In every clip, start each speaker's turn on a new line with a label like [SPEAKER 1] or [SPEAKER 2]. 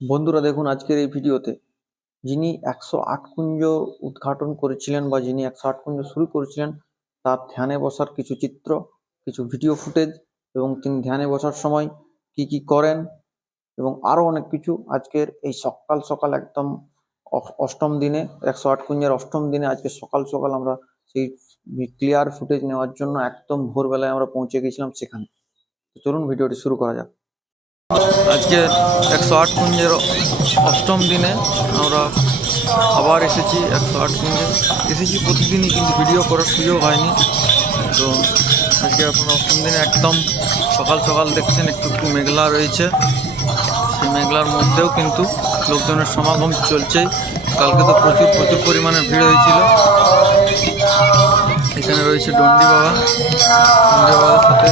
[SPEAKER 1] বন্ধুরা দেখুন আজকের এই ভিডিওতে যিনি একশো আট কুঞ্জ উদ্ঘাটন করেছিলেন বা যিনি একশো আট কুঞ্জ শুরু করেছিলেন, তার ধ্যানে বসার কিছু চিত্র, কিছু ভিডিও ফুটেজ এবং তিনি ধ্যানে বসার সময় কি কি করেন এবং আরও অনেক কিছু আজকের এই সকাল সকাল একদম অষ্টম দিনে, একশো আট কুঞ্জের অষ্টম দিনে আজকে সকাল সকাল আমরা সেই ক্লিয়ার ফুটেজ নেওয়ার জন্য একদম ভোরবেলায় আমরা পৌঁছে গেছিলাম সেখানে। চলুন ভিডিওটি শুরু করা যাক। আজকে একশো আট কুঞ্জের অষ্টম দিনে আমরা আবার এসেছি একশো আট কুঞ্জে। এসেছি প্রতিদিনই কিন্তু ভিডিও করার সুযোগ হয়নি। তো আজকে আপনারা অষ্টম দিনে একদম সকাল সকাল দেখছেন, একটু একটু মেঘলা রয়েছে। সেই মেঘলার মধ্যেও কিন্তু লোকজনের সমাগম চলছেই। কালকে তো প্রচুর প্রচুর পরিমাণে ভিড় হয়েছিল। এখানে রয়েছে ডন্ডি বাবা। ডন্ডি বাবার সাথে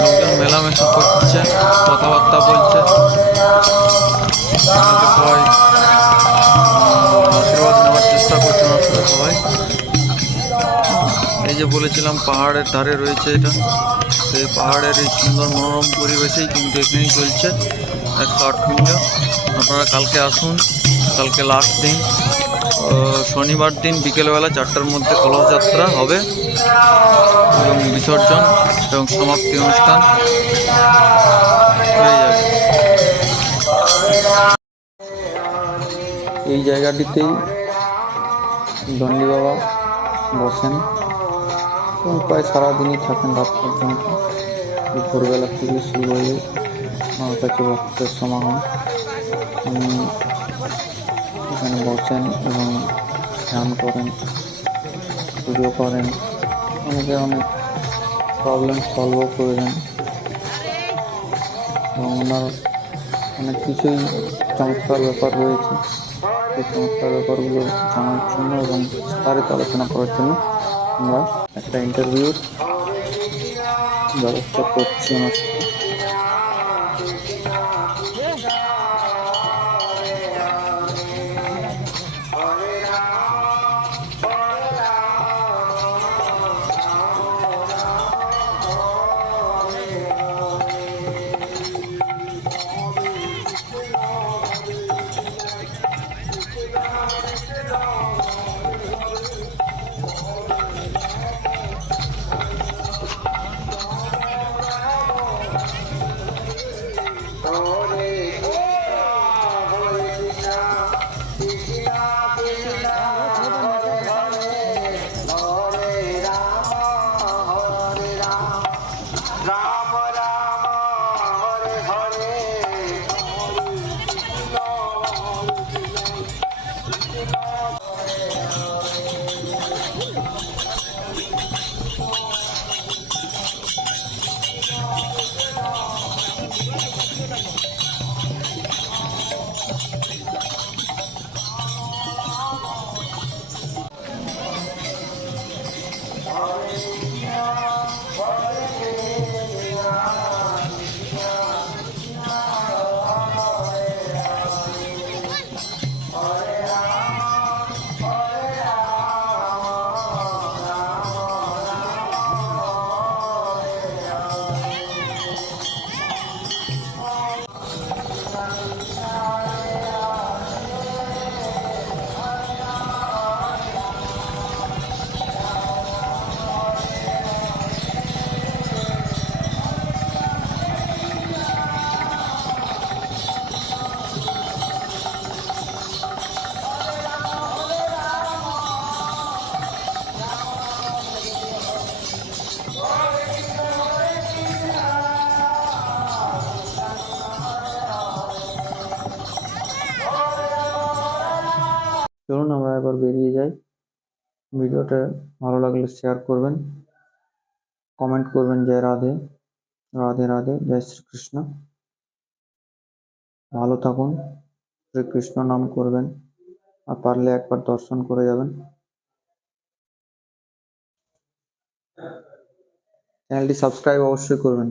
[SPEAKER 1] লোকজন মেলামেশা করছে, কথাবার্তা বলছে। সবাই আশীর্বাদ নেওয়ার চেষ্টা করছে সাথে সবাই। এই যে বলেছিলাম, পাহাড়ের ধারে রয়েছে এটা। সেই পাহাড়ের এই সুন্দর মনোরম পরিবেশেই কিন্তু এখানেই চলছে। এক আট কুঞ্জ আপনারা কালকে আসুন, কালকে লাস্ট দিন। শনিবার দিন বিকেলবেলা চারটার মধ্যে কলস যাত্রা হবে এবং বিসর্জন এবং সমাপ্তি অনুষ্ঠান হয়ে যাবে। এই জায়গাটিতেই দণ্ডি বাবা বসেন। এবং প্রায় সারাদিনই থাকেন রাত পর্যন্ত। ভোরবেলা থেকে শুরু হয়ে আমার কাছে ভক্তের সমাগম এখানে বসেন এবং ধ্যান করেন পুজো করেন, অনেকে অনেক প্রবলেম সলভও করে দেন। এবং ওনার অনেক কিছুই চমৎকার ব্যাপার রয়েছে। সেই চমৎকার ব্যাপারগুলো জানার জন্য এবং বিস্তারিত আলোচনা করার জন্য আমরা একটা ইন্টারভিউর ব্যবস্থা করছি ওনার চলুন আমরা একবার বেরিয়ে যাই। ভিডিওটা ভালো লাগলে শেয়ার করবেন কমেন্ট করবেন জয় রাধে রাধে রাধে, জয় শ্রীকৃষ্ণ। ভালো থাকুন, শ্রীকৃষ্ণ নাম করবেন, আর পারলে একবার দর্শন করে যাবেন। চ্যানেলটি সাবস্ক্রাইব অবশ্যই করবেন।